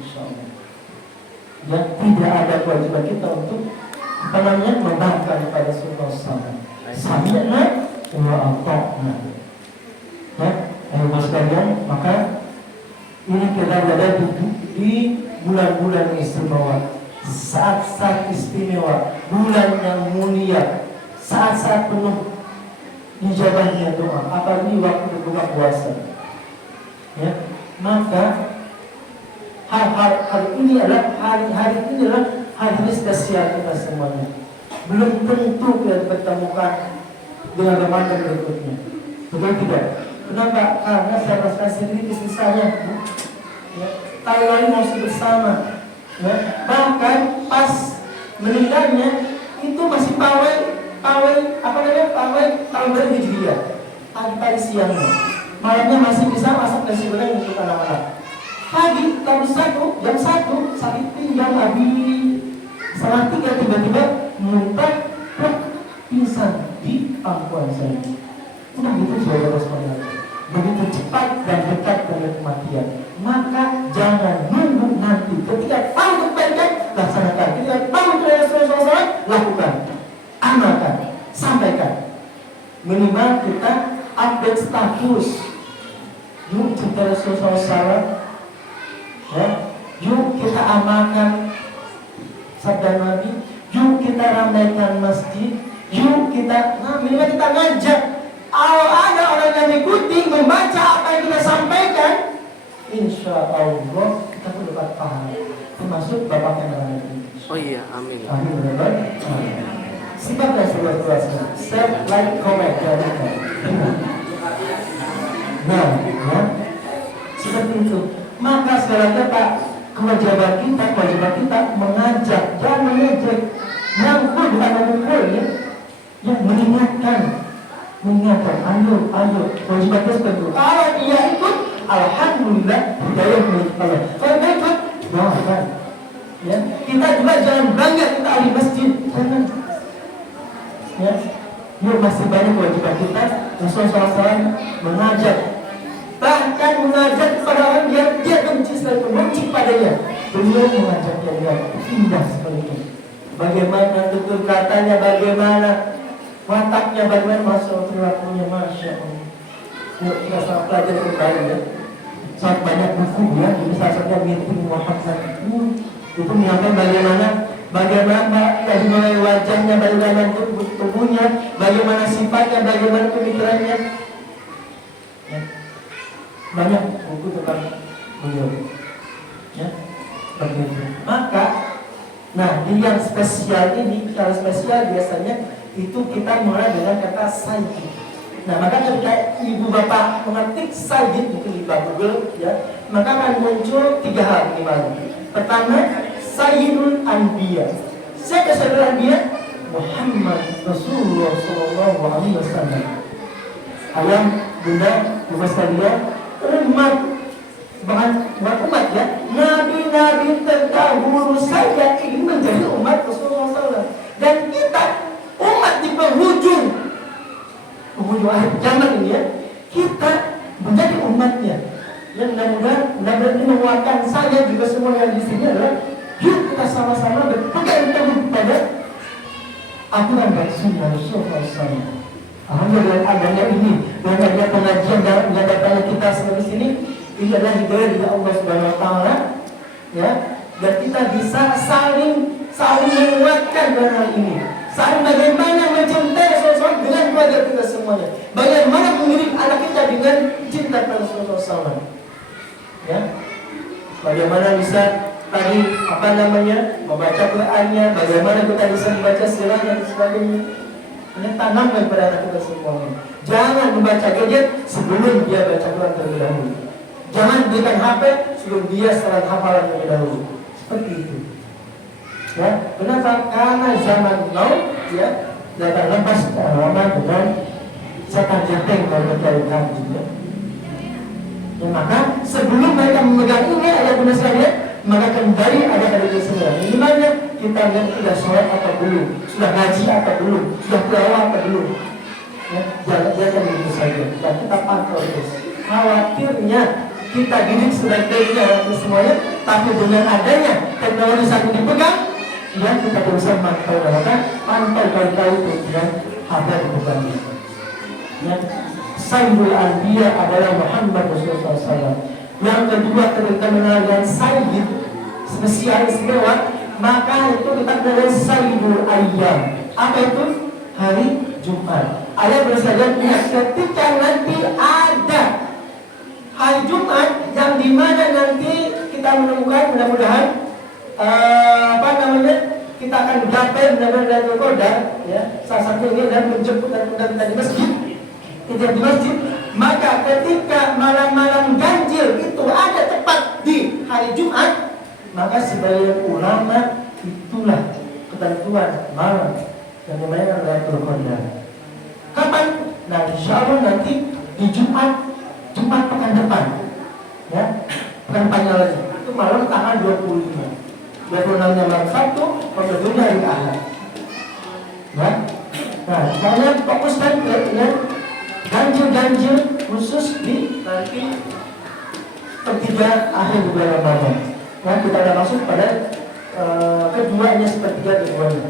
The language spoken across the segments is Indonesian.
insya Allah. Ya, tidak ada kewajiban kita untuk membangkang pada sunnah salat. Sami'na wa ata'na. Ya, ayo sekalian, maka ini kita berada di bulan-bulan istimewa, saat-saat istimewa, bulan yang mulia, saat-saat penuh ijabahnya doa, apalagi waktu berbuka puasa. Ya, maka hari ini adalah hari spesial kita semuanya. Belum tentu kita bertemukan dengan Ramadan berikutnya. Betul tidak? Kenapa? Karena saya rasakan sendiri istri saya. Ya, tahun lalu masih bersama. Ya, bahkan pas meninggalnya itu masih pawai tahun baru Hijriah. Pagi siangnya, malamnya masih bisa masak nasi goreng untuk anak-anak. Pagi jam 1 sakit pinggang habis. Salah 3 tiba-tiba muntah, pingsan di pangkuan saya. Udah gitu saudara sekalian, begitu cepat dan dekat dengan kematian. Maka jangan nunggu nanti. Ketika tahu kebaikan, laksanakan. Ketika tahu Rasulullah, lakukan, amalkan, sampaikan. Minimal kita update status. Yuk cinta Rasulullah, ya. Yuk kita amalkan sabda Nabi. Yuk kita ramaikan masjid. Yuk kita, minimal kita ngajak. Kalau ada orang yang mengikuti, membaca apa yang kita sampaikan, insya Allah kita pun dapat pahala. Termasuk Bapak yang berada. Oh iya, amin. Amin, benar. Sifatnya seluas-luasnya. Share, like, comment, dan nah, ya, seperti itu. Maka sekali lagi Pak, kewajiban kita mengajak, jangan mengejek, merangkul bukan memukul, ya, yang mengingatkan, ayo, kewajiban kita seperti itu. Kalau dia ikut, alhamdulillah, hidayah milik Allah. Kalau dia ikut, doakan. Ya, kita juga jangan bangga kita ahli masjid, jangan. Ya, yuk masih banyak kewajiban kita. Rasulullah SAW mengajak, bahkan mengajak kepada orang yang dia benci selalu benci padanya. Beliau mengajak dia indah seperti itu. Bagaimana tutur katanya, bagaimana wataknya, bagaimana masuk perilakunya, masya Allah. Yuk kita sama pelajari kembali ya. Sangat banyak buku ya. Ini salah satunya meeting Muhammad itu menyampaikan bagaimana dari mulai wajahnya, bagaimana tubuhnya, bagaimana sifatnya, bagaimana pemikirannya. Ya. Banyak buku tentang beliau. Ya, begitu. Maka, di yang spesial ini, kalau spesial biasanya itu kita mulai dengan kata sayyid. Maka ketika ibu bapak mengetik sayyid itu di Google, ya, maka akan muncul 3 hal minimal. Pertama, Sayyidul Anbiya. Siapa Sayyidul Anbiya? Muhammad Rasulullah Sallallahu Alaihi Wasallam. Ayam, bunda, ibu sekalian, umat, bukan umat ya, nabi-nabi terdahulu saja ingin menjadi umat Rasulullah SAW. Dan kita umat di penghujung akhir zaman ini ya, kita menjadi umatnya. Yang mudah-mudahan ini menguatkan saya juga semua yang di sini adalah yuk kita sama-sama berpegang teguh pada aturan dan sunnah Rasulullah SAW. Alhamdulillah adanya ini, dengan adanya pengajian dan datangnya kita semua di sini, ini adalah hidayah dari Allah Subhanahu Wa Taala, ya. Dan kita bisa saling menguatkan dalam hal ini. Saling bagaimana mencintai Rasulullah dengan keluarga kita semuanya. Bagaimana mengirim anak kita dengan cinta pada Rasulullah SAW. Ya, bagaimana bisa tadi membaca Qurannya, bagaimana kita bisa membaca sirah dan sebagainya. Ini tanamkan pada anak kita semuanya. Jangan membaca gadget sebelum dia baca Quran terlebih dahulu. Jangan berikan HP sebelum dia setelah hafalan terlebih dahulu. Seperti itu. Ya, kenapa? Karena zaman now, ya, datang lepas lama dengan setan jateng kalau berkaitan juga. Ya, maka sebelum mereka memegang ini ayat benar sekalian, maka kembali ayat dari semua. Minimalnya kita lihat sudah sholat atau belum, sudah ngaji atau belum, sudah tilawah atau belum. Ya, jangan begitu saja. Dan kita pantau terus. Khawatirnya kita didik sebaik-baiknya semuanya, tapi dengan adanya teknologi satu dipegang, ya kita bisa mantau kali-kali itu dan ada di depannya. Ya, Sayyidul Anbiya adalah Muhammad Rasulullah SAW. Yang kedua, ketika mengenalkan Sayyid spesial istimewa, maka itu kita mengenal Sayyidul Ayyam. Apa itu? Hari Jumat. Ayat bersaja ketika nanti ada hari Jumat yang dimana nanti kita menemukan mudah-mudahan kita akan gapai benar-benar dari Qadar, ya. Salah satunya dan menjemput dan kita di masjid. Kita di masjid, maka ketika malam-malam ganjil itu ada tepat di hari Jumat, maka sebagian ulama itulah ketentuan malam yang namanya Lailatul Qadar. Kapan? Nah, insyaallah nanti di Jumat pekan depan, ya, pekan depannya lagi. Itu malam tanggal 25. 26-nya malam Sabtu, 27-nya hari Ahad. Ya. Nah, kalian fokuskan ke ganjil-ganjil khusus di nanti sepertiga akhir bulan Ramadan. Nah, kita akan masuk pada keduanya sepertiga keduanya.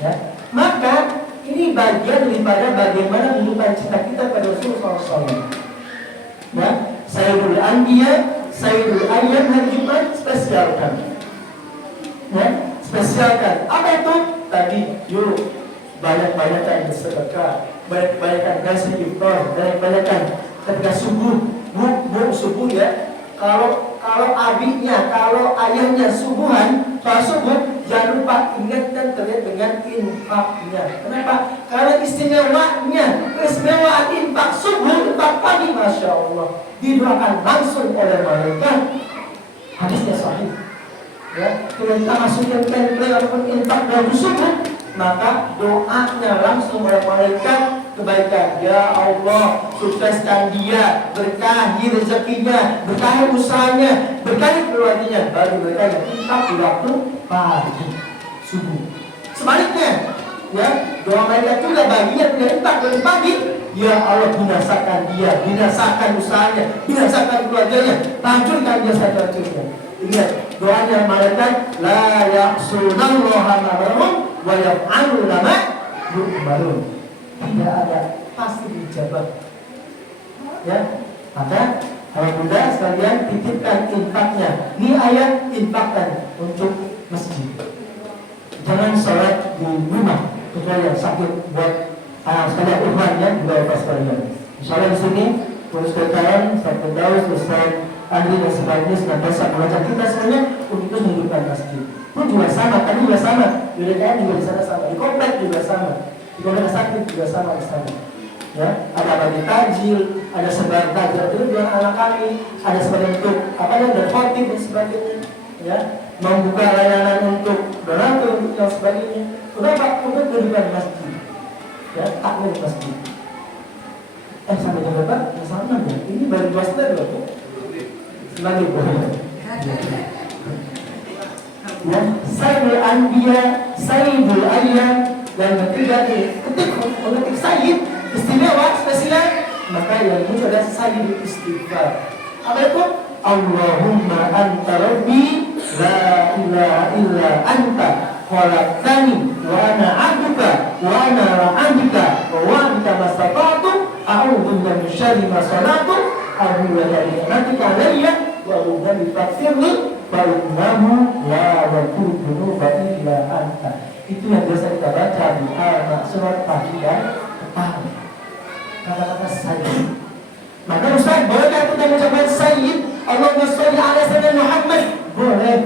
Ya. Maka ini bagian daripada bagaimana menunjukkan cinta kita pada Rasulullah SAW. Ya, Sayyidul Anbiya, Sayyidul Ayyam hari Jumat spesialkan. Ya, spesialkan. Apa itu? Tadi, yuk banyak-banyakan bersedekah, banyak-banyakan ngasih iftar, banyak-banyakan ketika subuh, subuh ya. Kalau abinya, kalau ayahnya subuhan, pas subuh jangan lupa ingat dan terlihat dengan infaknya. Kenapa? Karena istimewaan infak subuh, infak pagi, masya Allah, didoakan langsung oleh malaikat. Hadisnya sahih. Ya, kalau kita masukin template ataupun infak dari subuh, maka doanya langsung oleh malaikat kebaikan. Ya Allah, sukseskan dia, berkahi rezekinya, berkahi usahanya, berkahi keluarganya, bagi mereka yang infak di waktu pagi subuh. Sebaliknya, ya, doa malaikat juga baginya tidak infak dari pagi. Ya Allah, binasakan dia, binasakan usahanya, binasakan keluarganya, hancurkan dia hancurnya. Ingat, doanya malaikat la ya'sunallaha ma amarahum wa yaf'aluna ma yu'marun. Tidak ada, pasti dijawab. Ya, maka kalau bunda sekalian titipkan infaknya. Ini ayat infakkan untuk masjid. Jangan sholat di rumah kecuali yang sakit buat sekalian ikhwannya juga pas sekalian. Insyaallah di sini terus kalian Ustaz Firdaus, Ustaz Andri dan sebagainya senantiasa mengajak kita semuanya untuk menghidupkan masjid. Pun juga sama, tadi juga sama, di DKM juga di sana sama, di komplek juga sama, di komplek sakit juga sama di sana. Ya, ada bagi tajil, ada sebagian tajil itu dengan anak kami, ada sebagian untuk dan khotib dan sebagainya. Ya, membuka layanan untuk donatur dan sebagainya. Kenapa? Untuk menghidupkan masjid. Ya, takmir masjid. Sampai jam berapa? Sama ya. Ini baru 2 loh. Lagi boleh. Ya, Sayyidul Anbiya, Sayyidul Ayyam, dan ketiga ketik Sayyid istimewa spesial, maka yang muncul adalah Sayyidul Istighfar. Apa itu? Allahumma anta rabbi la ilaha illa anta khalaqtani wa ana 'abduka wa ana 'abduka wa anta mastata'tu a'udzu min syarri ma sana'tu a'udzu billahi min alayya wa a'udzu bifatirni fa innahu la yaghfiru dzunuba illa anta. Itu yang biasa kita baca di surat pagi dan petang. Kata-kata Sayyid. Maka Ustaz, bolehkah kita mengucapkan Sayyid Allahumma sholli ala sayyidina Muhammad? Boleh.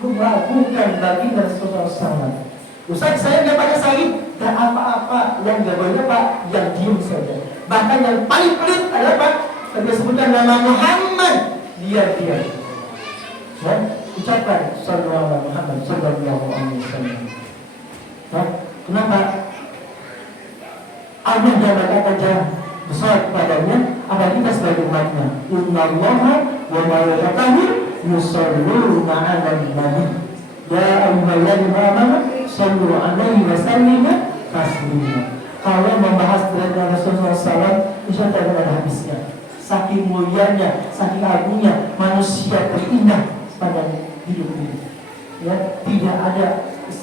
Bukan bagi Rasulullah SAW. Ustaz, saya nggak pakai Sayyid, tak apa-apa. Yang nggak boleh Pak, yang diam saja. Bahkan yang paling pelit adalah Pak, ketika sebutkan nama Muhammad, dia. Ya, ucapkan sallallahu alaihi Muhammad sallallahu alaihi wasallam. Kenapa? Allah jangan kata besar padanya, apa kita sebagai umatnya. Innallaha wa malaikatahu yusholluna 'alan nabi. Ya ayyuhalladzina amanu shallu 'alaihi wa sallimu taslima. Kalau membahas derajat Rasulullah SAW, insya Allah ada habisnya. saking mulianya, saking agungnya manusia terindah pada hidup ini. Ya, tidak ada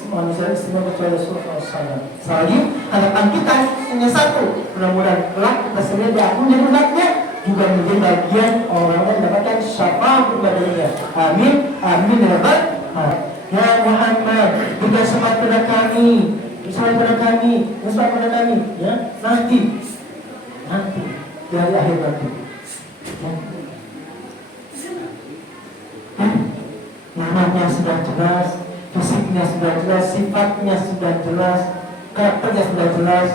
manusia istimewa kecuali Rasulullah. Selanjutnya harapan kita hanya satu, mudah-mudahan kelak kita sendiri diampuni dari umatnya, juga menjadi bagian orang-orang yang mendapatkan syafaat ibadahnya. Amin, amin ya rabbal alamin. Ya Muhammad, berikan syafaat pada kami, syafaat pada kami, syafaat pada kami. Ya, nanti dari akhir nanti. Namanya sudah jelas, fisiknya sudah jelas, sifatnya sudah jelas, karakternya sudah jelas,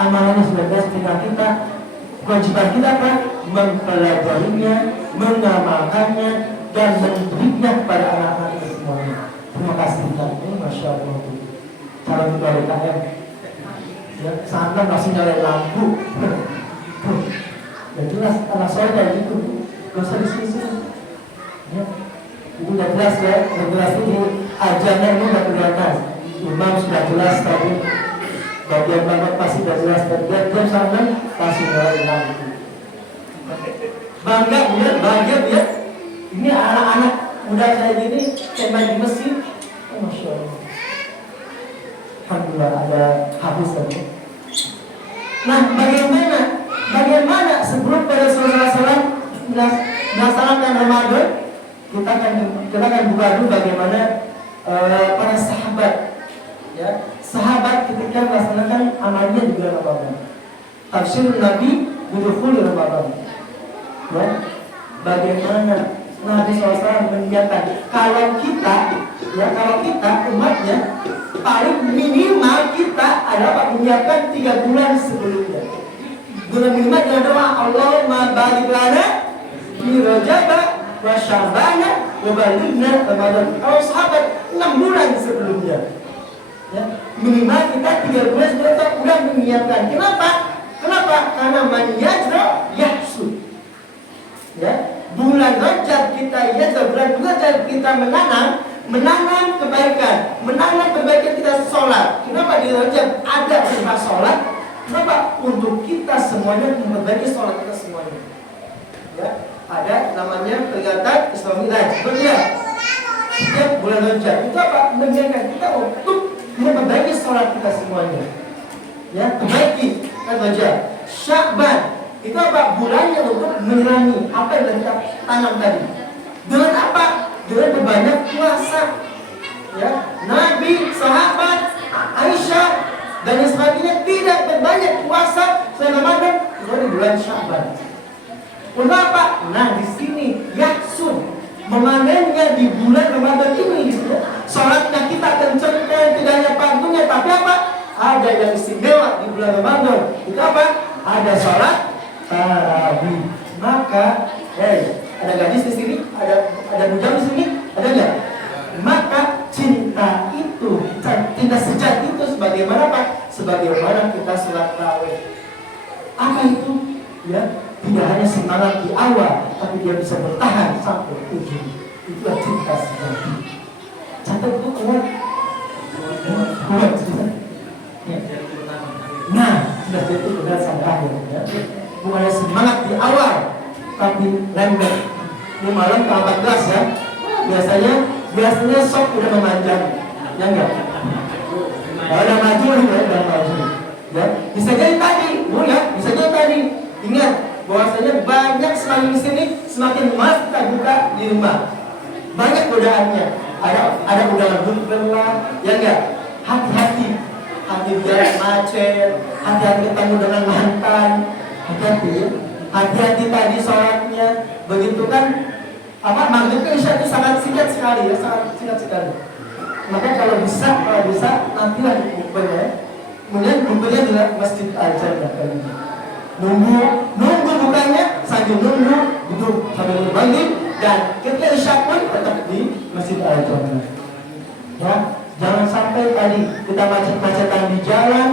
amalannya sudah jelas. Tinggal kita, kewajiban kita apa? Mempelajarinya, mengamalkannya, dan memberinya kepada anak-anak kita semuanya. Terima kasih banyak, masya Allah. Calon ketua DKM, ya, sana masih nyalain lampu. Ya jelas, anak saya kayak gitu, gak usah diskusi. Ya. Itu udah jelas ya, udah jelas ini ajarnya ini udah kelihatan. Imam sudah jelas tadi, bagian banget pasti udah jelas. Dan dia sana pasti mulai lampu. Bangga ya. Ini anak-anak muda saya gini kayak main di mesin. Oh, masya Allah. Alhamdulillah ada habis tadi. Nah, bagaimana sebelum pada Rasulullah melaksanakan Ramadan, kita akan buka dulu bagaimana para sahabat, ya, sahabat ketika melaksanakan amalnya di bulan Ramadan. Tafsir Nabi bidukhul Ramadan. Ya, bagaimana Nabi SAW mengingatkan kalau kita umatnya paling minimal kita adalah menyiapkan 3 bulan sebelumnya. Dengan minimal dengan doa Allahumma barik lana fi Rajab wa Sya'ban wa balighna Ramadan. Kalau sahabat 6 bulan sebelumnya, ya, minimal kita 3 bulan sebelumnya udah menyiapkan. Kenapa? Karena man yajra yahsud. Ya, bulan Rajab kita bulan Rajab kita menanam kebaikan kita sholat. Kenapa di Rajab ada perintah sholat? Kenapa? Untuk kita semuanya memperbaiki sholat kita semuanya. Ya, ada namanya peringatan Isra Mi'raj. Betul. Setiap bulan Rajab itu apa? Mengingatkan kita untuk memperbaiki sholat kita semuanya. Ya, perbaiki kan Rajab. Sya'ban itu apa? Bulannya untuk mengurangi apa yang kita tanam tadi. Dengan apa? Dengan berbanyak puasa. Ya, Nabi, sahabat, Aisyah dan yang sebagainya tidak berbanyak puasa selama Ramadan kecuali bulan Sya'ban. Untuk apa? Nah, di sini yaksun memanennya di bulan Ramadan ini. Sholatnya kita kencengkan, tidak hanya pantungnya, tapi apa? Ada yang istimewa di bulan Ramadan. Itu apa? Ada sholat tarawih. Maka, ada gadis di sini, ada bujang di sini, ada nggak? Maka cinta sejati itu sebagaimana apa? Sebagaimana kita sholat tarawih. Apa itu? Ya, tidak hanya semangat di awal, tapi dia bisa bertahan sampai ujung. Itulah cinta sejati. Catat itu kuat. Ya. Nah, sudah itu benar sampai akhir. Ya. Bukan hanya semangat di awal, tapi lembat. Ini malam ke 14 ya. Biasanya sok udah memanjang, ya enggak? Udah maju udah maju. Ya, bisa jadi tadi, bisa jadi tadi. Ingat bahwasanya banyak semakin di sini semakin mas kita buka di rumah. Banyak godaannya. Ada undangan berbelah, ya enggak? Hati-hati jalan macet, hati-hati ketemu dengan mantan, hati-hati tadi sholatnya. Begitu kan? Maghrib ke Isya itu sangat singkat sekali ya, sangat singkat sekali. Maka kalau bisa nantilah kumpulnya. Kemudian kumpulnya di Masjid Al-Jannah kali ini. Nunggu bukanya sambil nunggu duduk sambil berbagi, dan ketika Isya pun tetap di Masjid Al-Jannah. Ya, jangan sampai tadi kita macet-macetan di jalan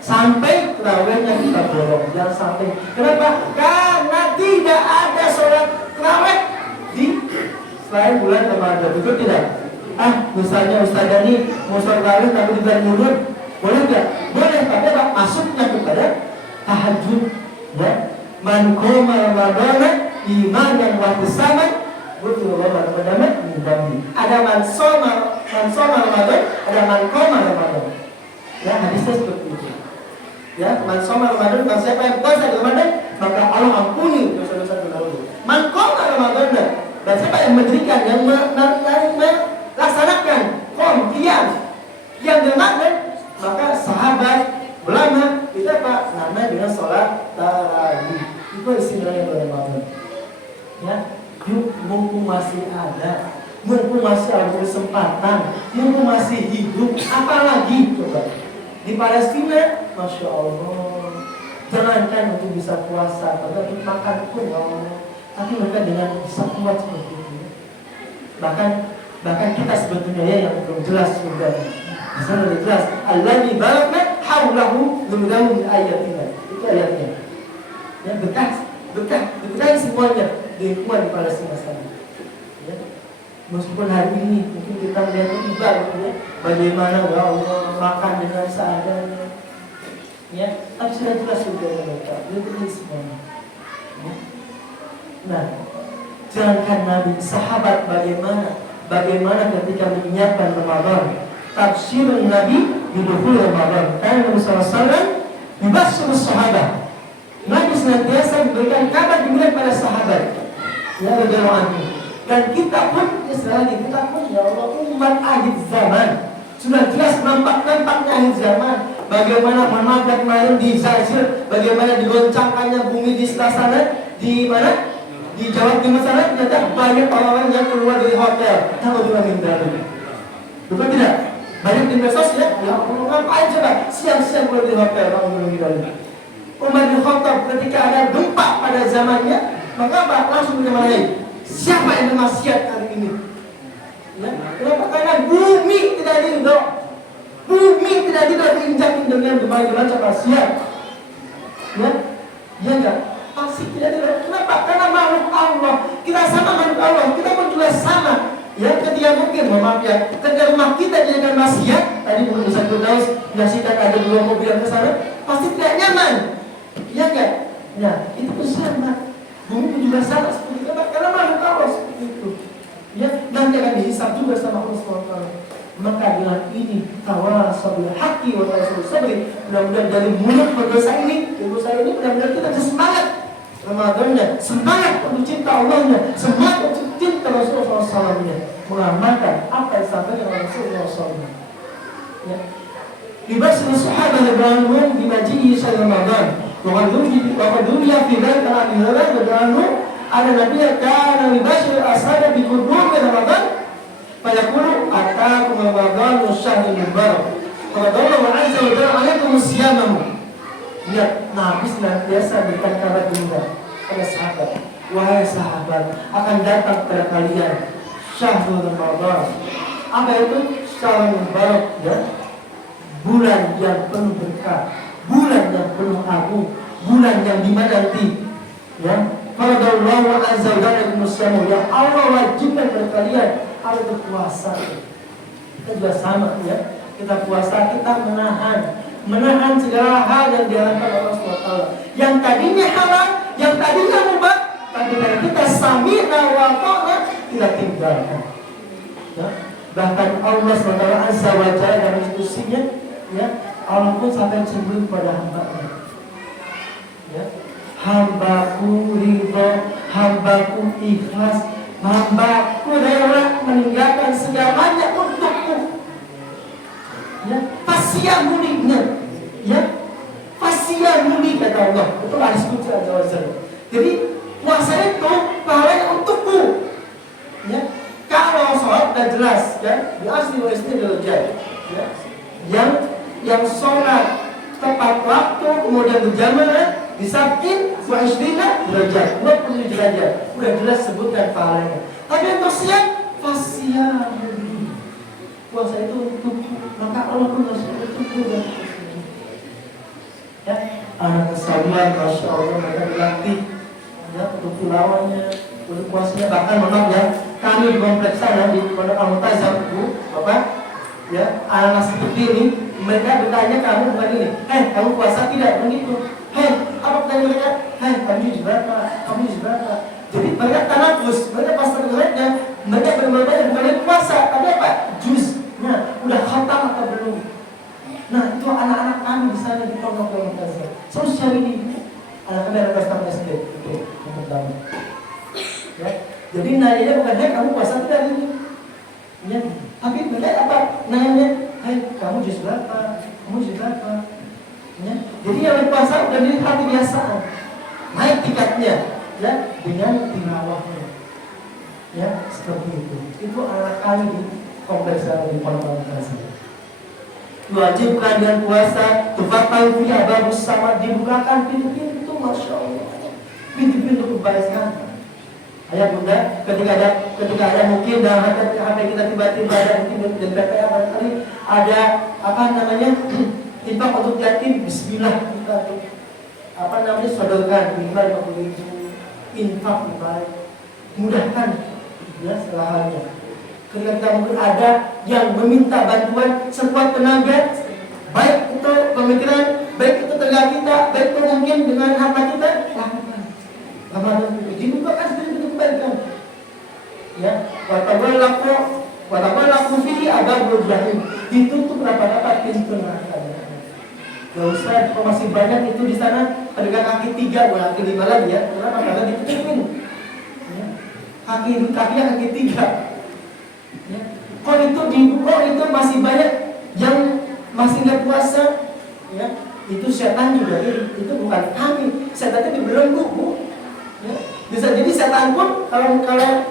sampai tarawihnya kita bolong. Jangan sampai. Kenapa? Karena tidak ada sholat tarawih di selain bulan Ramadan. Betul tidak? Misalnya Ustazah ini mau sholat tarawih tapi di bulan Mulut, boleh nggak? Boleh, tapi apa? Masuknya kepada tahajud, ya. Man qoma Ramadana imanan wa ihtisaban ghufira lahu ma taqaddama min dhanbi. Ada man shoma Ramadan, ada man qoma Ramadan. Ya, hadisnya seperti itu. Ya, man shoma Ramadan, barang siapa yang puasa di Ramadan, maka Allah ampuni dosa-dosa terdahulu. Man qoma Ramadan, dan siapa yang mendirikan, yang melaksanakan qiyam Ramadan, maka sahabat, ulama itu apa? Namanya dengan sholat tarawih. Itu istilahnya bulan Ramadan. Ya, yuk mumpung masih ada, mumpung masih ada kesempatan, mumpung masih hidup, apalagi coba di Palestina, masya Allah, jangankan untuk bisa puasa, bahkan untuk makan pun Allah, tapi mereka dengan bisa kuat seperti itu. Bahkan kita sebetulnya ya yang belum jelas sudah. Di sana sudah jelas. Alladzi barakna haulahu lumdahu min ayatina. Itu ayatnya. Ya, dekat semuanya di lingkungan di Palestina sana. Ya. Meskipun hari ini mungkin kita melihat tiba ya, bagaimana ya Allah makan dengan seadanya. Ya, tapi sudah jelas sudah mereka. Itu semuanya. Ya. Nah, jangankan Nabi, sahabat bagaimana ketika menyiapkan Ramadan. Tafsirun Nabi bidukhul Ramadan. Karena Nabi SAW yubasyir sahabat. Nabi senantiasa memberikan kabar gembira pada sahabat. Ya radhiyallahu. Dan kita pun kita pun ya Allah umat akhir zaman. Sudah jelas nampaknya akhir zaman. Bagaimana memadat malam di Zazir, bagaimana digoncangkannya bumi di sebelah sana, di mana? Di Jawa Timur sana ternyata banyak orang-orang yang keluar dari hotel. Alhamdulillah min dzalik. Betul tidak? Banyak di medsos ya, ngapain coba siang-siang keluar dari hotel. Alhamdulillah min dzalik. Umar bin Khattab ketika ada gempa pada zamannya, maka apa? Langsung menyemarahi. Siapa yang bermaksiat hari ini? Ya, kenapa? Karena bumi tidak diridho. Bumi tidak diinjak dengan berbagai macam maksiat. Ya, ya enggak? Pasti tidak diridho. Kenapa? Karena makhluk Allah. Kita sama makhluk Allah. Kita pun juga sama. Ya, ketika mungkin, maaf ya, ketika rumah kita dijadikan maksiat, tadi Muhammad Firdaus menyaksikan ada 2 mobil yang ke sana, pasti tidak nyaman. Ya enggak? Ya, itu pun sama. Bumi pun juga sama seperti itu. Karena makhluk Allah seperti itu. Ya, nanti akan dihisab juga sama Allah SWT. Maka dengan ini tawasabil haqqi wa tawasabil sabri. Mudah-mudahan dari mulut berdosa ini mudah-mudahan kita bisa semangat Ramadannya, semangat untuk cinta Allahnya, semangat untuk cinta Rasulullah SAW-nya, mengamalkan apa yang disampaikan oleh Rasulullah SAW. Ya. Dibasyir sahabat radhiyallahu bi maji'i syahr Ramadan. Wa qad dunya fi dzalika Abi Hurairah radhiyallahu ada Nabi yang kana dibasyir ashabat bi qudum Ramadan. Fayaqulu ataakum Ramadan syahrul mubarak. Qadallahu 'azza wa jalla 'alaikum siyamahu. Lihat, Nabi senantiasa berikan kabar gembira pada sahabat. Wahai sahabat, akan datang kepada kalian syahrul Ramadan. Apa itu syahrul mubarak? Ya, bulan yang penuh berkah, bulan yang penuh agung, bulan yang dimana nanti, ya, Qadallahu 'azza wa jalla 'alaikum siyamahu. Yang Allah wajibkan kepada kalian harus berpuasa. Kita juga sama, ya. Kita puasa, kita menahan segala hal yang diharamkan Allah SWT. Yang tadinya halal, yang tadinya mubah, tapi kita sami'na wa ta'na tidak tinggalkan. Ya. Bahkan Allah SWT Azza wa Jalla dalam institusinya, ya, Allah pun sampai cenderung pada hamba-Nya. Ya. Hambaku ridho, hambaku ikhlas, hambaku rela meninggalkan segalanya untukku. Ya, fasiyah muliknya, ya, fasiyah mulik kata Allah. Itu hadis qudsi Azza wa Jalla. Jadi puasa itu pahalanya untukku. Ya, kalau sholat sudah jelas, ya, di asli wa isni derajat. Ya, yang sholat tepat waktu kemudian berjamaah disabtin wa isnina derajat, 20 derajat. Udah jelas sebutkan pahalanya. Tapi untuk siang fasiyah mulik. Puasa itu untukku. Maka Allah pun harus bersyukur. Ya, anak kesalahan, masya Allah mereka dilatih, ya, untuk tilawannya, untuk puasanya. Bahkan maaf ya, kami di kompleks sana di Pondok Al-Mu'tazam, Bu, Bapak, ya, anak-anak seperti ini, mereka bertanya kamu bukan ini, kamu puasa tidak? Begitu. Apa pertanyaan mereka, hai kamu juz berapa, kamu juz berapa. Jadi mereka tanafus, mereka pas tergeraknya, mereka benar-benar bukan puasa, tapi apa? Juznya udah khatam atau belum? Nah itu anak-anak kami di sana di pondok Al-Mu'tazah. Terus cari di anak kami anak kelas 6 SD itu yang pertama. Ya, jadi nanya bukan hai kamu puasa tidak hari ini? Ya, tapi mereka apa? Nanya, hai kamu juz berapa? Kamu juz berapa? Ya, jadi yang puasa udah jadi hal kebiasaan, naik tingkatnya, ya dengan tilawahnya, ya seperti itu. Itu anak kami di kompleks di pondok Al-Mu'tazah. Diwajibkan dengan puasa, tufatahu fi ababus samad, dibukakan pintu-pintu, masya Allah, pintu-pintu kebaikan. Ayah bunda, ketika ada mungkin dalam HP kita tiba-tiba ada mungkin dan BPA barangkali ada apa namanya infak untuk yatim, bismillah kita apa namanya sodorkan minimal 50.000 infak mudahkan ya selahannya. Ketika kita mungkin ada yang meminta bantuan sekuat tenaga, baik itu pemikiran, baik itu tenaga kita, baik itu mungkin dengan harta kita, lakukan. Ramadan itu dibukakan pintu kebaikan. Ya, watawallaku fihi ababul jahim, ditutup rapat-rapat pintu neraka. Gak usah, kalau masih banyak itu di sana pedagang kaki 3, bukan kaki 5 lagi ya. Kenapa? Karena ditutupin. Ya. Kakinya kaki 3. Ya. Kok itu masih banyak yang masih nggak puasa. Ya. Itu setan juga, itu bukan kami. Setan itu dibelenggu, Bu. Ya. Bisa jadi setan pun kalau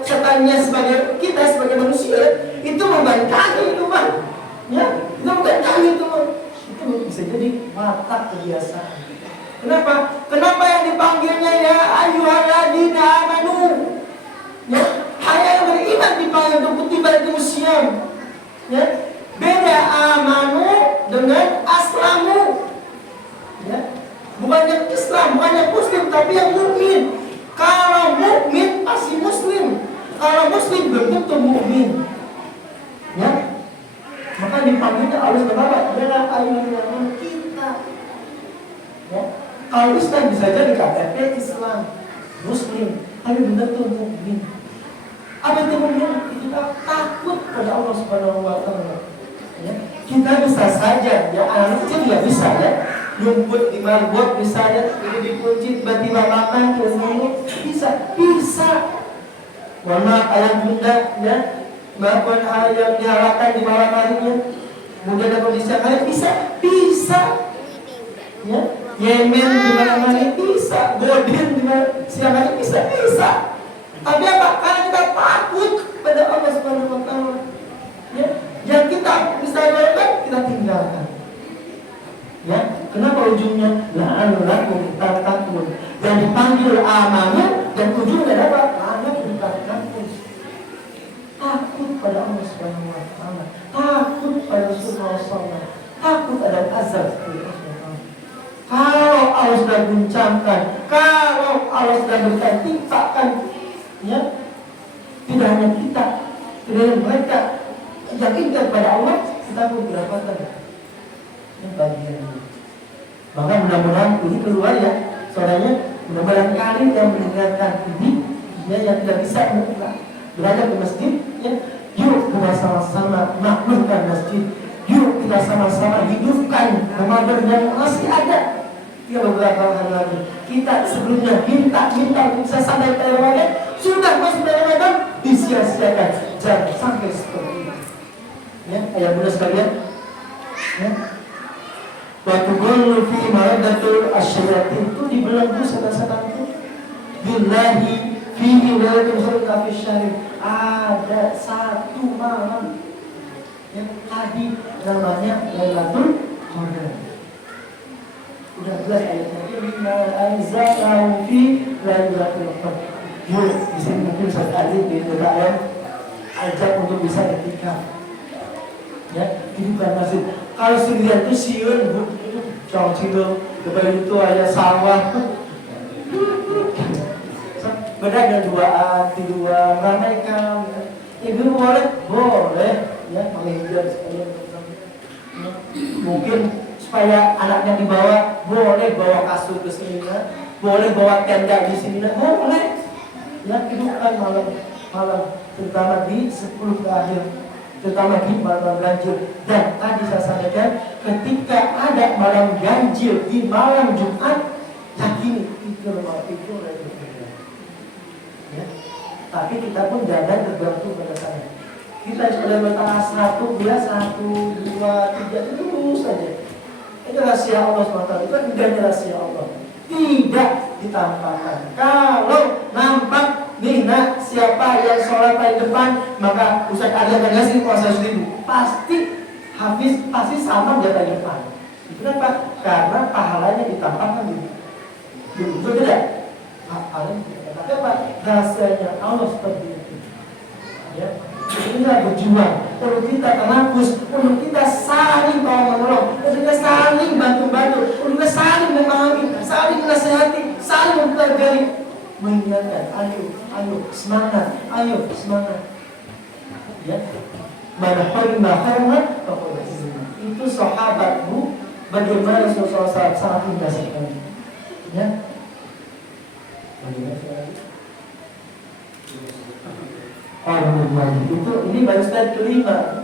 setannya sebagai kita sebagai manusia itu membangkangi itu Bang. Ya, itu bukan kami itu Bang. Itu bisa jadi watak kebiasaan. Kenapa? Kenapa yang dipanggilnya ya ayyuhalladzina amanu? Ya, hai yang beriman dipanggil untuk kutiba itu musyam. Ya, beda amanu dengan aslamu. Ya, bukan yang Islam, bukan yang Muslim, tapi yang mukmin. Kalau mukmin pasti Muslim. Kalau Muslim belum tentu mukmin. Ya, maka dipanggilnya Allah Subhanahu adalah ayat kita. Ya, kalau Islam bisa jadi KTP Islam, Muslim, tapi belum tentu mukmin. Apa itu mukmin? Kita takut pada Allah Subhanahu wa taala. Ya, kita bisa saja, ya anak kecil juga bisa ya. Nyumput di marbot misalnya, ini dikunci tiba-tiba makan terus minum, bisa. Mohon maaf ayah bunda, ya, maafkan ayah yang diharapkan di malam harinya, kemudian ada kondisi yang lain, bisa. Ya, Yemen di malam hari bisa, Godin di siang hari bisa. Tapi apa? Karena kita takut pada Allah Subhanahu wa taala. Ya, yang kita bisa lakukan kita tinggalkan. Ya, kenapa ujungnya la'allakum tattaqun? Dan dipanggil amanu dan ujungnya dapat la'allakum tattaqun. Takut pada Allah Subhanahu wa taala, takut pada Rasulullah SAW, takut ada azab dari Allah. Kalau Allah sudah guncangkan, kalau Allah sudah berikan timpakan, ya, tidak hanya kita, tidak mereka yakinkan pada Allah, kita pun mendapatkan ini bagian ini. Maka mudah-mudahan ini keluar ya suaranya, mudah-mudahan kali yang mendengarkan ini ya, yang tidak bisa berada di masjid ya, yuk kita sama-sama makmurkan masjid, yuk kita sama-sama hidupkan Ramadan yang masih ada. Ya beberapa hari lagi kita sebelumnya minta untuk bisa sampai ke Ramadan, sudah masuk ke Ramadan disia-siakan, jangan sampai seperti ini. Ya, ayah bunda sekalian, ya. Waktu gol fi maradatul asyayatin, itu dibelenggu setan-setan itu. Billahi fihi lailatul khairin fi syahr. Ada satu malam yang tadi namanya Lailatul Qadar. Udah jelas ayatnya. Inna anzalnahu fi lailatul qadar. Yuk, di sini mungkin Ustaz Ali di ayat ajak untuk bisa etika. Ya, ini bukan masjid. Kalau sendirian itu siun, Bu. Cong siun, depan itu ada sawah. Beda dengan duaan, tiduran, ramaikan. Ibu boleh, ya, pakai hijab sekalian. Mungkin supaya anaknya dibawa, boleh bawa kasur ke sini, ya. boleh bawa tenda di sini, boleh. Ya, hidupkan malam, terutama di 10 terakhir, terutama di malam ganjil. Dan tadi saya sampaikan, ketika ada malam ganjil di malam Jumat, yakini itu ya. Tapi kita pun jangan tergantung pada sana. Kita sudah bertahan 1, dia 1, 2, 3 terus saja. Itu rahasia Allah SWT. Itu indahnya rahasia Allah. Tidak ditampakkan. Kalau nampak nih, nak siapa yang sholat paling depan, maka Ustaz Arya akan ngasih kuasa 1.000. Pasti habis, pasti sama dia paling depan. Kenapa? Karena pahalanya ditampakkan gitu. Betul tidak? Pahalanya ditampakkan. Kenapa? Rahasianya Allah seperti itu. Ya. Kita berjuang, perlu kita tenafus, perlu kita saling tolong-menolong, perlu kita saling bantu-bantu, perlu kita saling memahami, saling menasihati, saling mempelajari, mengingatkan, ayo semangat, ya. Mana hormat, itu sahabatmu, bagaimana Rasulullah sangat indah sekali, ya. Itu ini baru step kelima.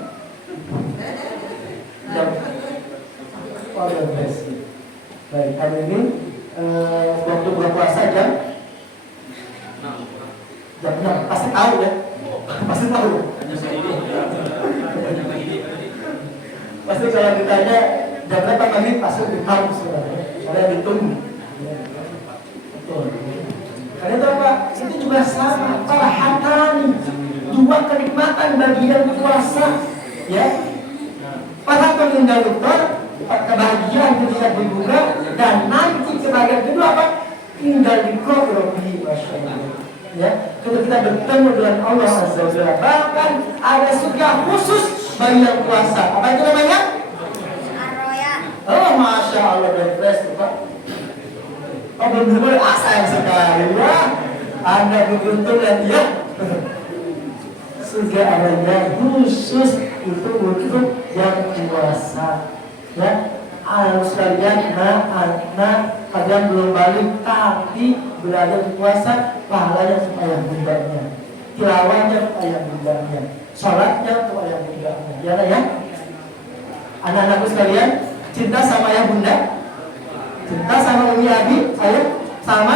Baik, kali ini waktu berpuasa jam 6. Pasti tahu ya. Pasti tahu. Pasti kalau ditanya jam berapa pagi, pasti tahu sebenarnya. Karena ditunggu. Betul. Karena itu apa? Itu juga sama. Para hatani, 2 kenikmatan bagi yang berpuasa, ya. Para pengindah lutar, kebahagiaan ketika berbuka, dan nanti kebahagiaan kedua apa? Indah di Qur'ani, masya Allah. Ya, kalau kita bertemu dengan Allah Azza wa Jalla, bahkan ada surga khusus bagi yang puasa. Apa itu namanya? Oh, masya Allah, best, Pak. Oh, benar-benar sayang sekali, ya. Anda beruntung dan ya. Surga adanya khusus itu untuk yang puasa, ya. Sekalian, kalian belum balik tapi berada di puasa, pahalanya untuk ayah bundanya, tilawahnya untuk ayah bundanya, sholatnya untuk ayah bundanya, ya. Anak-anakku sekalian, cinta sama ayah bunda, cinta sama umi abi, ayo, sama,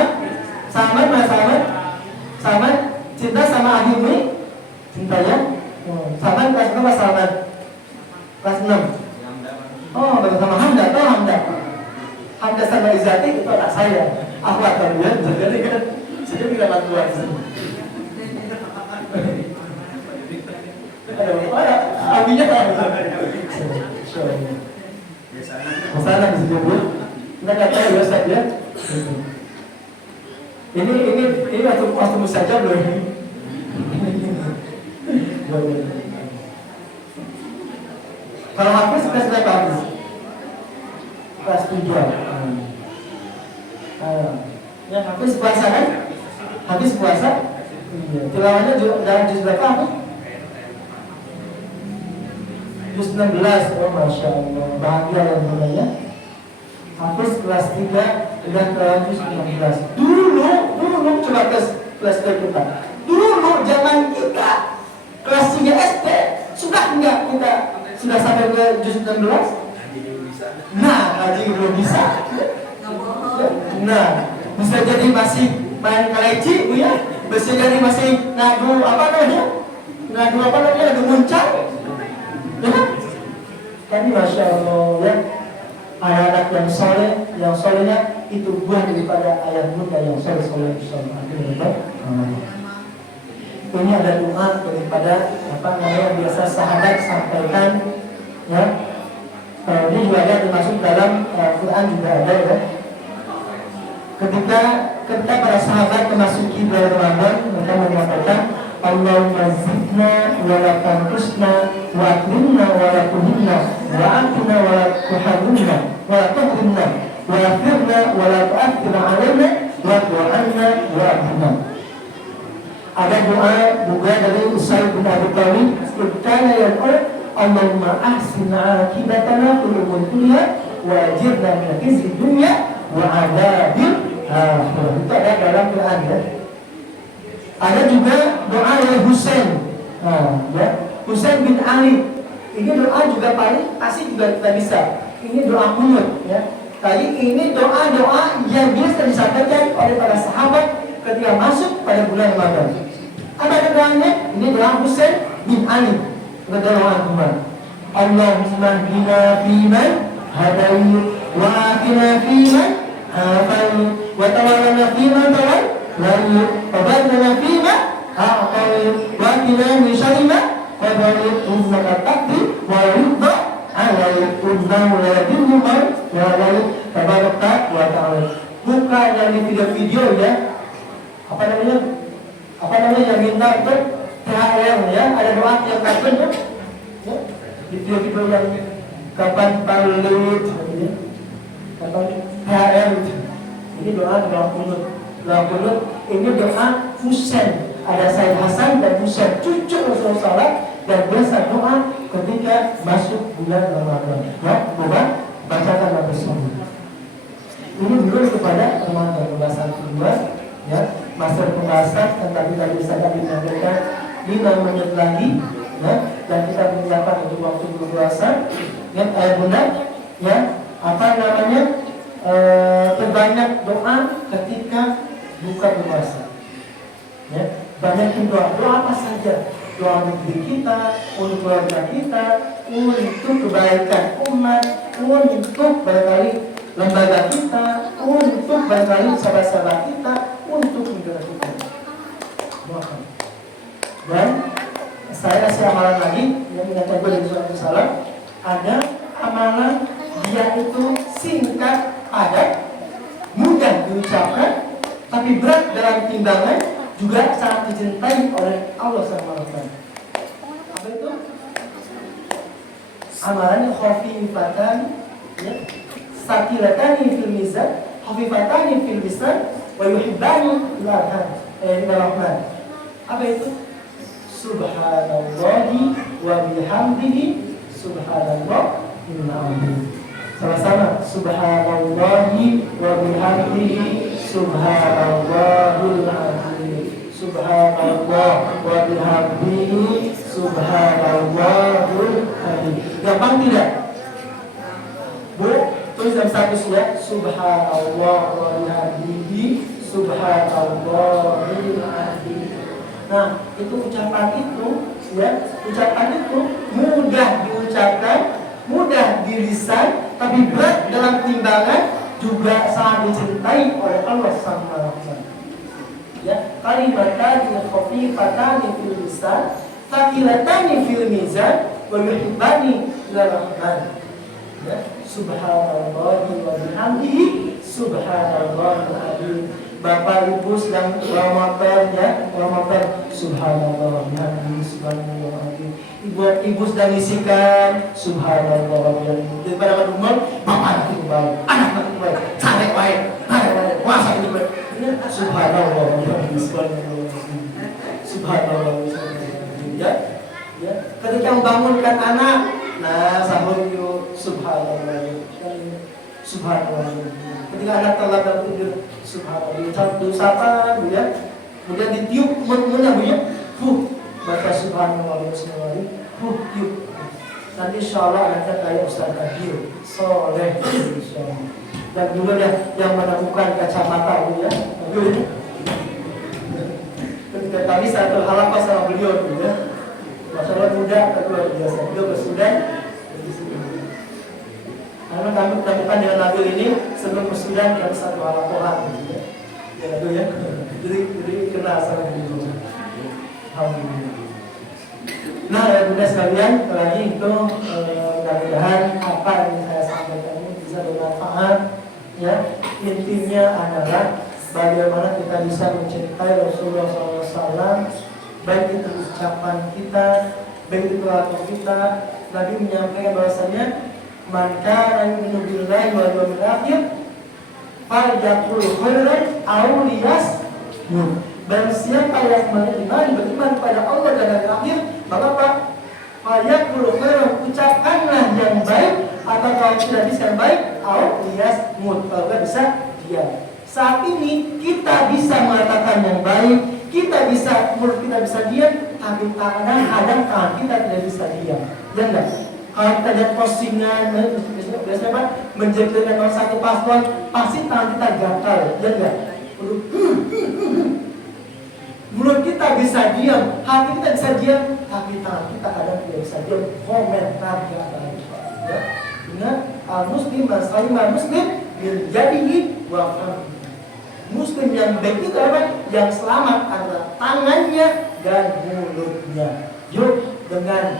cinta sama abi umi. Cinta ya? Sama kelas berapa Salman? Kelas 6. Oh, bersama Hamda. Oh, Hamda sama Izati itu anak saya. Aku akan dia, jadi kan saya juga bantuan. Abinya Sana bisa jemput. Kita nggak tahu ya Ustaz ya. Ini waktu saja belum. Kalau Hafiz kelas berapa Hafiz? Kelas 7. Ya Hafiz puasa kan? Hafiz puasa? Iya. Tilawahnya dalam juz berapa Hafiz? Juz 16. Oh masya Allah, bahagia yang mulanya. Hafiz kelas 3 dan dalam juz 16. Dulu coba kelas kita. Dulu zaman kita kelas 3 SD sudah enggak kita sudah sampai ke juz 16? Nah, ngaji belum bisa. Nah, bisa jadi masih main kaleci, Bu ya. Bisa jadi masih ngadu muncang. Ya. Kan masya Allah ya. Anak-anak yang solehnya itu buah daripada ayah bunda yang soleh. Ini ada doa daripada biasa sahabat sampaikan, ya. Ini juga ada termasuk dalam Quran juga ada ya. Ketika para sahabat memasuki bulan Ramadan, mereka mengatakan Allahumma zidna wa la tanqusna wa akrimna wa la tuhinna wa atina wa la tuharrimna wa la tuhrimna wa akhirna wa la tu'akhir alaina wa tu'anna wa ahdina. Ada doa juga dari Usaid bin Abi Talib, "Kana yaqul Allahumma ahsin 'aqibatana fil umuri kullih wa ajirna min khizyi dunya wa 'adzabil Itu ada dalam Quran ya. Ada juga doa dari Husain. Ya. Husain bin Ali. Ini doa juga paling pasti juga kita bisa. Ini doa kunut ya. Tadi ini doa-doa yang biasa disampaikan oleh para sahabat ketika masuk pada bulan Ramadan. Ada doanya, ini doa Husain bin Ali. Kita doa Tuhan. Allahumma hdina fiman hadayt wa afina fiman afayt wa tawallana fiman tawallayt wa barik lana fiman a'tayt wa qina min syarri ma qadayt innaka taqdi wa yuqda alayk innahu la yadhillu man walayt tabarakta wa ta'ala. Buka yang di video-video ya. Apa namanya yang minta untuk THR ya. Ada doa yang kapan tuh? Ya. Video-video yang kapan palut ya. Kapan THR. Ini doa kunut. Doa kunut ini doa Husain. Ada Said Hasan dan Husain cucu Rasulullah dan biasa doa ketika masuk bulan Ramadan. Ya, coba bacakan bersama. Ini dulu kepada teman-teman pembahasan kedua, ya, master pembahasan tentang kita bisa menyampaikan 5 menit lagi, ya, dan kita menyiapkan untuk waktu berpuasa. Ya, bunda, ya, apa namanya, terbanyak doa ketika buka puasa. Ya, banyakin doa apa saja. Doa untuk diri kita, untuk keluarga kita, untuk kebaikan umat, untuk barangkali lembaga kita, untuk barangkali sahabat-sahabat kita, untuk negara kita. Doakan. Dan saya kasih amalan lagi yang mengingatkan gue dari suatu salam. Ada amalan dia itu singkat, padat, mudah diucapkan, tapi berat dalam timbangan, juga sangat dicintai oleh Allah SWT. Apa itu? Amalan khafifatan, ya, sakilatani fil mizan, khafifatani fil lisan, wa yuhibbani ila rahman. Apa itu? Subhanallahi wa bihamdihi, subhanallah inna'udhu. Sama-sama. Subhanallahi wa bihamdihi, subhanallahil azim. Subhanallah wa bihamdihi, subhanallahul azim. Gampang tidak? Bu, tulis dalam status ya. Subhanallah wa bihamdihi, subhanallahil azim. Nah, itu ucapan itu, ya, ucapan itu mudah diucapkan, mudah di lisan, tapi berat dalam timbangan, juga sangat dicintai oleh Allah SWT. Ya, kalimatani khafifatani fil lisan, thaqilatani fil mizan, wa yuhibbani ila rahman. Ya, subhanallahi wa bihamdihi, subhanallahil azim. Bapak Ibu sedang Ramadan ya, Ramadan. Subhanallah bihamdihi, subhanallahil azim. Ibu sedang isikan subhanallah bihamdihi. Daripada rumah, bapak itu baik, anak itu baik, cari baik, puasa itu baik. Subhanallah bihamdihi, subhanallah ya. Ya, ketika membangunkan anak, nah sahur yuk subhanallah. Subhanallah. Ketika anak telah tidur, subhanallah. Satu sapa, ya. Kemudian ditiup mulutnya, ya. Baca subhanallah semua. Tiup. Nanti insyaallah anaknya kayak Ustaz Adil, soleh insyaallah. Dan dulu yang menemukan kacamata, ya. Dulu. Ketika kami satu halaqah sama beliau, ya. Masalah muda, kedua biasa. Beliau bersudah. Karena kami melakukan dengan Nabil ini sebelum bersudah yang satu halaqah, ya. Ya, jadi kenal sama beliau. Alhamdulillah. Nah, ya bunda sekalian, lagi itu mudah-mudahan apa yang saya sampaikan ini bisa bermanfaat. Ya, intinya adalah bagaimana kita bisa mencintai Rasulullah SAW, baik itu ucapan kita, baik itu perilaku kita. Nabi menyampaikan bahwasanya man kana yu'minu billahi wal yawmil akhir falyaqul khairan aw liyasmut. Dan siapa yang beriman pada Allah dan hari akhir, maka apa? Falyaqul khairan, ucapkanlah yang baik, atau kalau tidak bisa yang baik, aw liyasmut, kalau tidak bisa diam. Saat ini kita bisa mengatakan yang baik, mulut kita bisa diam, tapi kadang-kadang tangan kita tidak bisa diam. Ya enggak? Kalau kita lihat postingan, biasanya apa? Menjadikan orang satu paslon, pasti tangan kita gatal. Ya enggak? Mulut kita bisa diam, hati kita bisa diam, tapi tangan kita kadang tidak bisa diam. Komentar gak baik. Ya. Ingat, al-muslim masalimah muslim biljadihi wa qalbihi. Muslim yang baik itu apa? Yang selamat adalah tangannya dan mulutnya. Yuk, dengan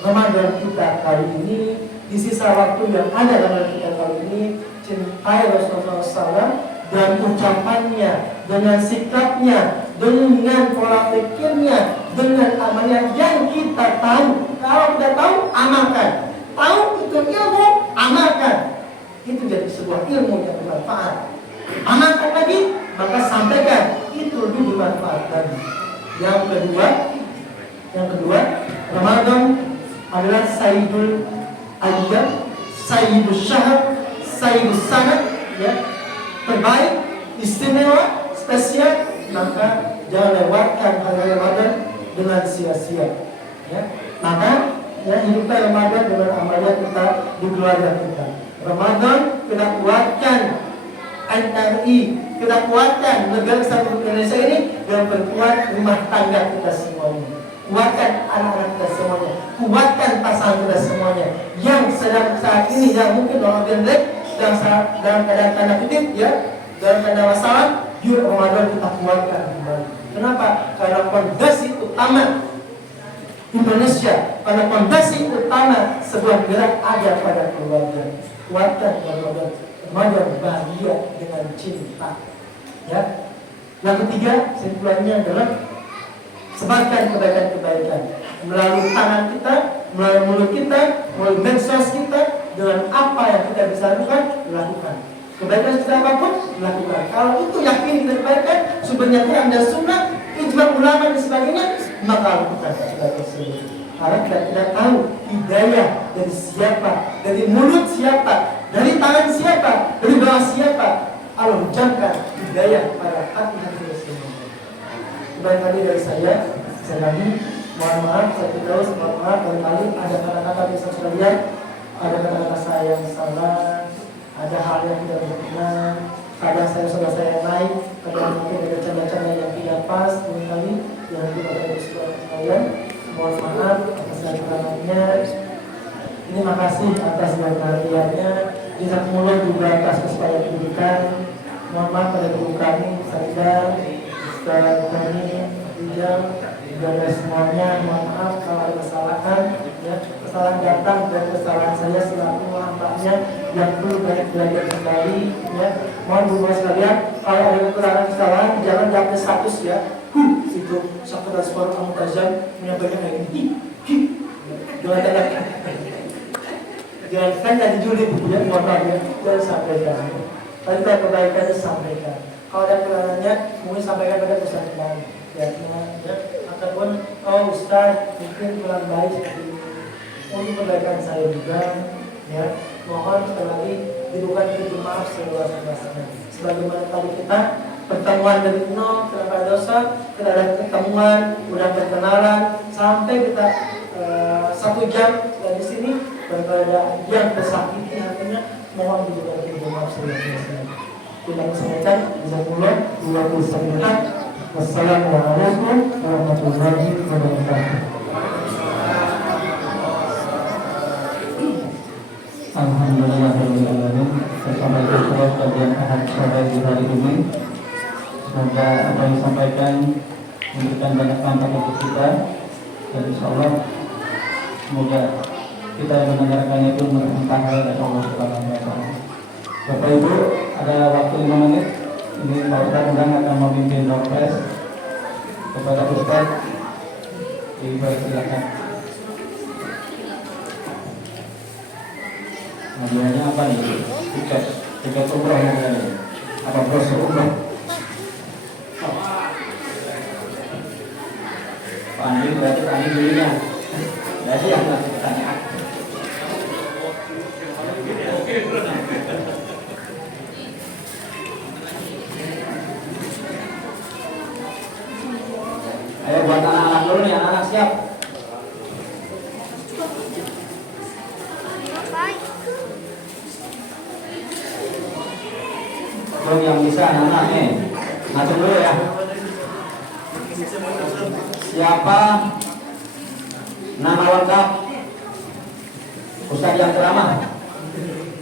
Ramadan kita kali ini, di sisa waktu yang ada dalam kita kali ini, cintai Rasulullah SAW dan ucapannya, dengan sikapnya, dengan pola pikirnya, dengan amalnya yang kita tahu. Kalau kita tahu, amalkan. Tahu itu ilmu, amalkan. Itu jadi sebuah ilmu yang bermanfaat. Amalkan lagi, maka sampaikan, itu lebih bermanfaat lagi. Yang kedua, Ramadan adalah Sayyidul Ayyam, Sayyidul Syahr, Sayyidul Sanad, ya, terbaik, istimewa, spesial. Maka jangan lewatkan hari Ramadan dengan sia-sia. Ya, maka ya, hidupkan Ramadan dengan amalan kita di keluarga kita. Ramadan kita kuatkan NRI, kita kuatkan negara Kesatuan Indonesia ini dan perkuat rumah tangga kita semuanya. Kuatkan anak-anak kita semuanya, kuatkan pasangan kita semuanya. Yang sedang saat ini yang mungkin orang jelek dalam keadaan tanda kutip, ya, dalam keadaan masalah, yuk Ramadan kita kuatkan kembali. Kenapa? Karena fondasi utama Indonesia, karena fondasi utama sebuah negara ada pada keluarga. Kuatkan keluarga. Ramadan bahagia dengan cinta. Ya. Yang ketiga, simpulannya adalah sebarkan kebaikan-kebaikan melalui tangan kita, melalui mulut kita, melalui medsos kita, dengan apa yang kita bisa lakukan. Kebaikan kita apapun, lakukan. Kalau itu yakin kita kebaikan, sumbernya Quran dan Sunnah, ijma ulama dan sebagainya, maka lakukan kebaikan tersebut. Karena kita tidak tahu hidayah dari siapa, dari mulut siapa, dari tangan siapa, dari bawah siapa. Allah ucapkan hidayah pada hati kita semua. Kembali tadi dari saya lagi, mohon maaf, saya tidak tahu, mohon maaf, kali ada kata-kata bisa sekalian, ada kata-kata saya yang salah, ada hal yang tidak berkenan, kadang saya naik, kadang mungkin ada canda-canda yang tidak pas, kali yang tidak ada sekalian, mohon maaf atas kekurangannya. Ini makasih atas perhatiannya, jazakumullah juga atas kesempatan pendidikan. Mohon maaf pada guru kami, Sarida, Ustaz kami, Rijal, dan semuanya. Mohon maaf kalau ada kesalahan, ya, kesalahan datang dan kesalahan saya selaku hambanya yang perlu banyak belajar kembali, ya. Mohon guru sekalian, kalau ada kekurangan kesalahan jangan diambil status, ya. Itu sahabat suara kamu tajam menyampaikan kayak ini. Jangan kan jadi juli punya motornya, jangan sampaikan. Tadi kebaikan disampaikan. Kalau ada kekurangannya, mungkin sampaikan pada Ustaz lain. Ya, ataupun Ustaz mungkin kurang baik seperti ini. Untuk kebaikan saya juga, ya. Mohon sekali lagi dibuka pintu maaf seluas-luasnya. Sebagaimana tadi kita pertemuan dari nol, tidak ada dosa, tidak ada ketemuan, udah perkenalan, sampai kita 1 jam dari sini berbeda yang tersakiti hatinya, mohon dibuka pintu maaf seluas-luasnya. Kita sampaikan jazakumullah 29. Wassalamualaikum warahmatullahi wabarakatuh. Alhamdulillahirrahmanirrahim. Sampai jumpa kajian Ahad sore di hari ini. Semoga apa yang disampaikan memberikan banyak manfaat untuk kita, dan insyaallah semoga kita yang mendengarkannya itu menemukan pahala dari Allah Subhanahu wa taala. Bapak Ibu, ada waktu 5 menit. Ini Pak Ustaz akan memimpin doa kepada Ustaz. Silakan. Hadiahnya apa nih? Tiket umroh yang apa brosur umroh? Pak Andi berarti Pak Andi belinya. Jadi yang pertanyaan. langsung yang bisa anak-anak nih. Ngatur dulu ya. Siapa nama lengkap Ustadz yang ceramah?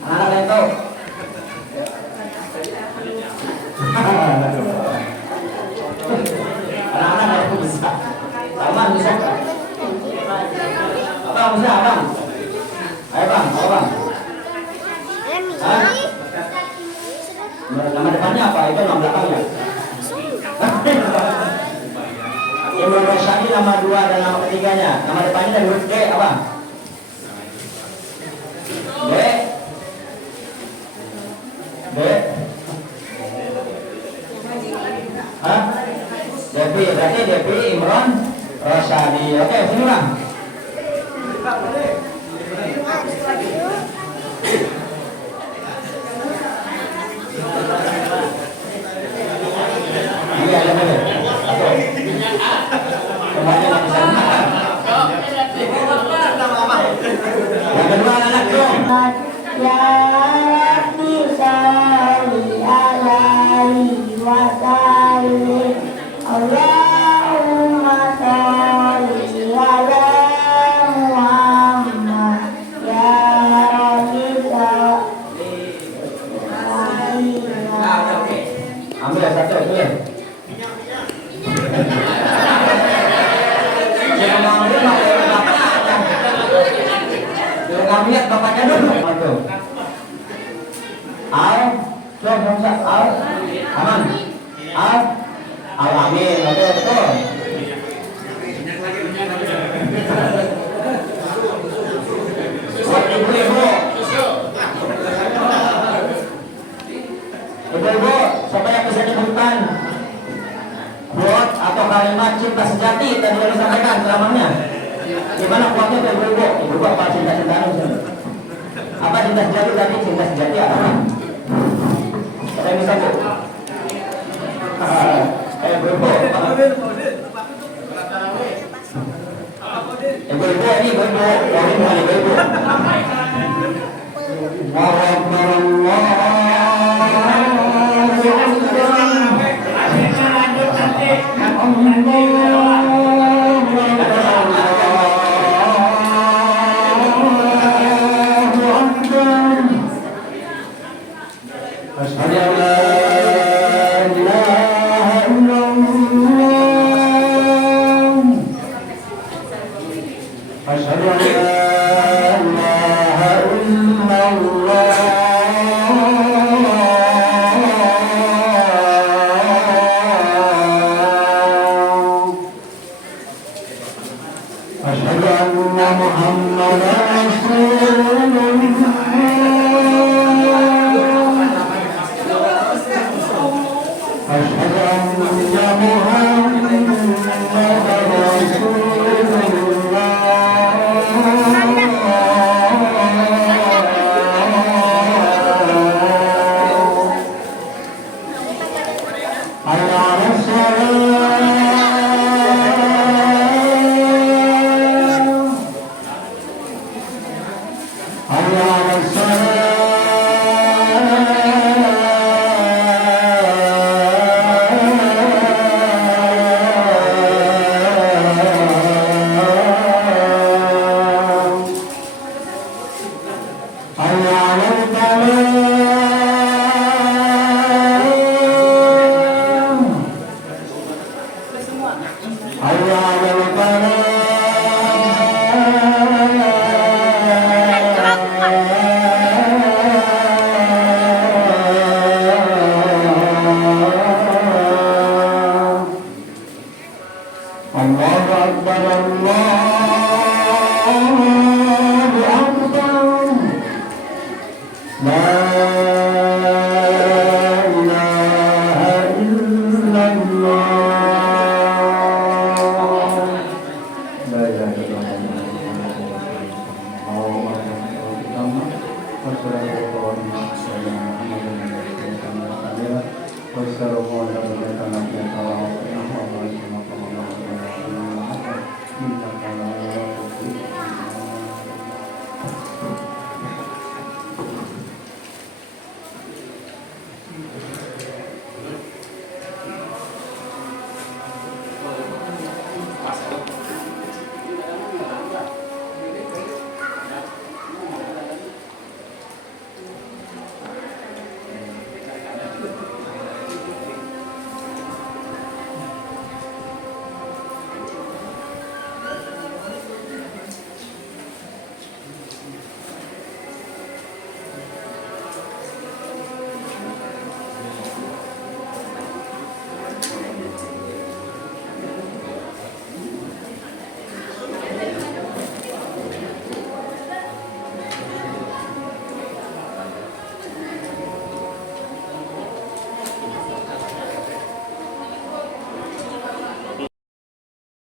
Anak-anak yang tahu? Anak-anak yang bisa. Abang bisa? Abang bisa, abang? Ayo bang, ayo bang. Hah? Nama depannya apa? Itu nama belakangnya? Imam Rosyadi nama 2 dan nama ketiganya. Nama depannya dari huruf D, apa? D. D. Hah? Devi, berarti Devi Imron Rosyadi. Oke, sini bang. Iya, iya, boleh. Kembali lagi sana. Yang kedua anak dong. Ya Rabbi salli alaihi wa sallim. Allahumma salli ala Muhammad. Ya Rabbi salli. Ambil satu, boleh. Jangan lihat bapaknya dulu. Al, coba Al, aman. Al, Alamin, oke betul. Buat ibu-ibu. Ibu-ibu, siapa yang bisa nyebutkan quote atau kalimat cinta sejati tadi yang disampaikan ceramahnya? Gimana quote-nya tuh ibu-ibu? Ibu-ibu apa cinta-cintaan di sini? Apa cinta sejati tadi? Cinta sejati apa? Ada yang bisa tuh? Ibu-ibu. Ibu-ibu ini ibu-ibu. Ini bukan ibu-ibu.